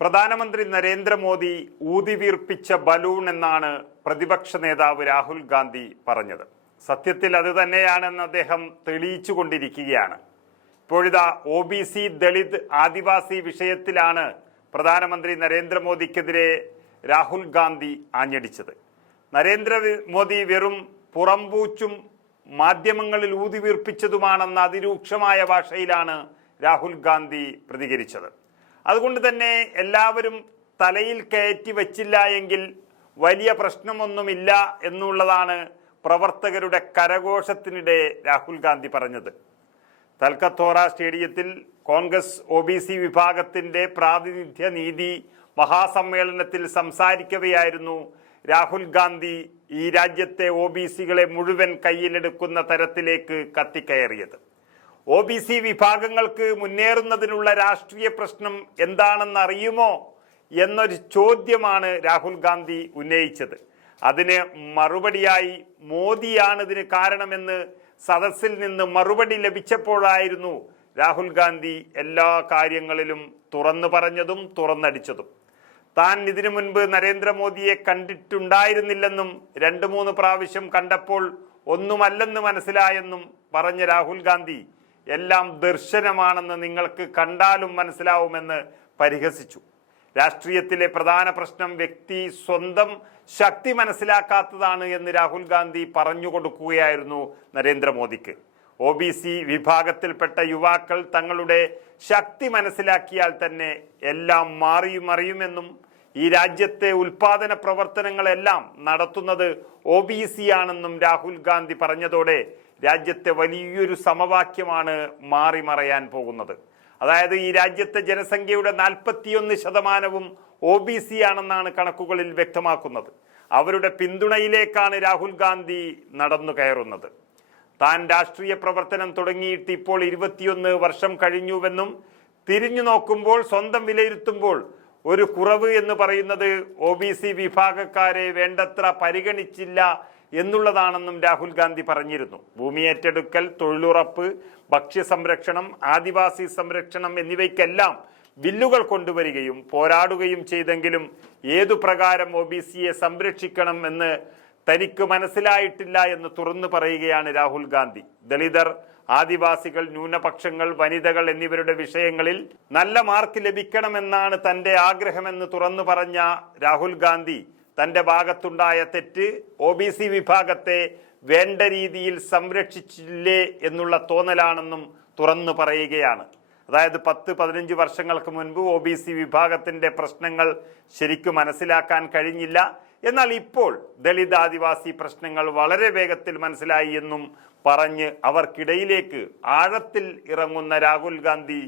പ്രധാനമന്ത്രി നരേന്ദ്രമോദി ഊതിവീർപ്പിച്ച ബലൂൺ എന്നാണ് പ്രതിപക്ഷ നേതാവ് രാഹുൽ ഗാന്ധി പറഞ്ഞത്. സത്യത്തിൽ അത് തന്നെയാണെന്ന് അദ്ദേഹം തെളിയിച്ചു കൊണ്ടിരിക്കുകയാണ്. ഇപ്പോഴിതാ OBC ദളിത് ആദിവാസി വിഷയത്തിലാണ് പ്രധാനമന്ത്രി നരേന്ദ്രമോദിക്കെതിരെ രാഹുൽ ഗാന്ധി ആഞ്ഞടിച്ചത്. നരേന്ദ്രമോദി വെറും പുറംപൂച്ചും മാധ്യമങ്ങളിൽ ഊതിവീർപ്പിച്ചതുമാണെന്ന അതിരൂക്ഷമായ ഭാഷയിലാണ് രാഹുൽ ഗാന്ധി പ്രതികരിച്ചത്. അതുകൊണ്ട് തന്നെ എല്ലാവരും തലയിൽ കയറ്റി വച്ചില്ല എങ്കിൽ വലിയ പ്രശ്നമൊന്നുമില്ല എന്നുള്ളതാണ് പ്രവർത്തകരുടെ കരഘോഷത്തിനിടെ രാഹുൽ ഗാന്ധി പറഞ്ഞത്. തൽക്കത്തോറ സ്റ്റേഡിയത്തിൽ കോൺഗ്രസ് OBC വിഭാഗത്തിന്റെ പ്രാതിനിധ്യ നീതി മഹാസമ്മേളനത്തിൽ സംസാരിക്കവെയായിരുന്നു രാഹുൽ ഗാന്ധി ഈ രാജ്യത്തെ OBCകളെ മുഴുവൻ കയ്യിലെടുക്കുന്ന തരത്തിലേക്ക് കത്തിക്കയറിയത്. OBC വിഭാഗങ്ങൾക്ക് മുന്നേറുന്നതിനുള്ള രാഷ്ട്രീയ പ്രശ്നം എന്താണെന്ന് അറിയുമോ എന്നൊരു ചോദ്യമാണ് രാഹുൽ ഗാന്ധി ഉന്നയിച്ചത്. അതിന് മറുപടിയായി മോദിയാണ് ഇതിന് കാരണമെന്ന് സദസ്സിൽ നിന്ന് മറുപടി ലഭിച്ചപ്പോഴായിരുന്നു രാഹുൽ ഗാന്ധി എല്ലാ കാര്യങ്ങളിലും തുറന്നു പറഞ്ഞതും തുറന്നടിച്ചതും. താൻ ഇതിനു മുൻപ് നരേന്ദ്രമോദിയെ കണ്ടിട്ടുണ്ടായിരുന്നില്ലെന്നും 2-3 പ്രാവശ്യം കണ്ടപ്പോൾ ഒന്നുമല്ലെന്ന് മനസ്സിലായെന്നും പറഞ്ഞ രാഹുൽ ഗാന്ധി എല്ലാം ദർശനമാണെന്ന് നിങ്ങൾക്ക് കണ്ടാലും മനസ്സിലാവുമെന്ന് പരിഹസിച്ചു. രാഷ്ട്രീയത്തിലെ പ്രധാന പ്രശ്നം വ്യക്തി സ്വന്തം ശക്തി മനസ്സിലാക്കാത്തതാണ് എന്ന് രാഹുൽ ഗാന്ധി പറഞ്ഞു കൊടുക്കുകയായിരുന്നു നരേന്ദ്രമോദിക്ക്. OBC വിഭാഗത്തിൽപ്പെട്ട യുവാക്കൾ തങ്ങളുടെ ശക്തി മനസ്സിലാക്കിയാൽ തന്നെ എല്ലാം മറിയുമെന്നും ഈ രാജ്യത്തെ ഉൽപാദന പ്രവർത്തനങ്ങളെല്ലാം നടത്തുന്നത് OBC ആണെന്നും രാഹുൽ ഗാന്ധി പറഞ്ഞതോടെ രാജ്യത്തെ വലിയൊരു സമവാക്യമാണ് മാറിമറയാൻ പോകുന്നത്. അതായത് ഈ രാജ്യത്തെ ജനസംഖ്യയുടെ 41% OBC ആണെന്നാണ് കണക്കുകളിൽ വ്യക്തമാക്കുന്നത്. അവരുടെ പിന്തുണയിലേക്കാണ് രാഹുൽ ഗാന്ധി നടന്നു കയറുന്നത്. താൻ രാഷ്ട്രീയ പ്രവർത്തനം തുടങ്ങിയിട്ട് ഇപ്പോൾ 21 വർഷം കഴിഞ്ഞുവെന്നും തിരിഞ്ഞു നോക്കുമ്പോൾ സ്വന്തം വിലയിരുത്തുമ്പോൾ ഒരു കുറവ് എന്ന് പറയുന്നത് OBC വിഭാഗക്കാരെ വേണ്ടത്ര പരിഗണിച്ചില്ല എന്നുള്ളതാണെന്നും രാഹുൽ ഗാന്ധി പറഞ്ഞിരുന്നു. ഭൂമി ഏറ്റെടുക്കൽ, തൊഴിലുറപ്പ്, ഭക്ഷ്യസംരക്ഷണം, ആദിവാസി സംരക്ഷണം എന്നിവയ്ക്കെല്ലാം ബില്ലുകൾ കൊണ്ടുവരികയും പോരാടുകയും ചെയ്തെങ്കിലും ഏതു പ്രകാരം OBCയെ സംരക്ഷിക്കണം എന്ന് തനിക്ക് മനസ്സിലായിട്ടില്ല എന്ന് തുറന്നു പറയുകയാണ് രാഹുൽ ഗാന്ധി. ദളിതർ, ആദിവാസികൾ, ന്യൂനപക്ഷങ്ങൾ, വനിതകൾ എന്നിവരുടെ വിഷയങ്ങളിൽ നല്ല മാർക്ക് ലഭിക്കണമെന്നാണ് തന്റെ ആഗ്രഹമെന്ന് തുറന്നു പറഞ്ഞ രാഹുൽ ഗാന്ധി തന്റെ ഭാഗത്തുണ്ടായ തെറ്റ് OBC വിഭാഗത്തെ വേണ്ട രീതിയിൽ സംരക്ഷിച്ചില്ലേ എന്നുള്ള തോന്നലാണെന്നും തുറന്നു പറയുകയാണ്. അതായത് 10-15 വർഷങ്ങൾക്ക് മുൻപ് OBC വിഭാഗത്തിന്റെ പ്രശ്നങ്ങൾ ശരിക്കും മനസ്സിലാക്കാൻ കഴിഞ്ഞില്ല. എന്നാൽ ഇപ്പോൾ ദളിത് ആദിവാസി പ്രശ്നങ്ങൾ വളരെ വേഗത്തിൽ മനസ്സിലായി എന്നും പറഞ്ഞ് അവർക്കിടയിലേക്ക് ആഴത്തിൽ ഇറങ്ങുന്ന രാഹുൽ ഗാന്ധി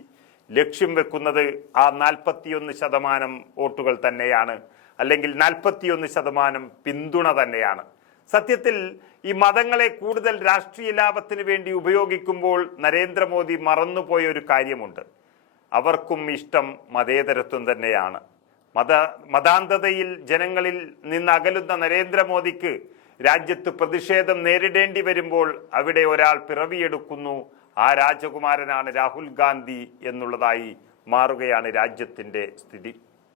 ലക്ഷ്യം വെക്കുന്നത് ആ 41% വോട്ടുകൾ തന്നെയാണ്, അല്ലെങ്കിൽ 41% പിന്തുണ തന്നെയാണ്. സത്യത്തിൽ ഈ മതങ്ങളെ കൂടുതൽ രാഷ്ട്രീയ ലാഭത്തിന് വേണ്ടി ഉപയോഗിക്കുമ്പോൾ നരേന്ദ്രമോദി മറന്നുപോയ ഒരു കാര്യമുണ്ട്. അവർക്കും ഇഷ്ടം മതേതരത്വം തന്നെയാണ്. മതാന്ധതയിൽ ജനങ്ങളിൽ നിന്ന് അകലുന്ന നരേന്ദ്രമോദിക്ക് രാജ്യത്ത് പ്രതിഷേധം നേരിടേണ്ടി വരുമ്പോൾ അവിടെ ഒരാൾ പിറവിയെടുക്കുന്നു. ആ രാജകുമാരനാണ് രാഹുൽ ഗാന്ധി എന്നുള്ളതായി മാറുകയാണ് രാജ്യത്തിന്റെ സ്ഥിതി.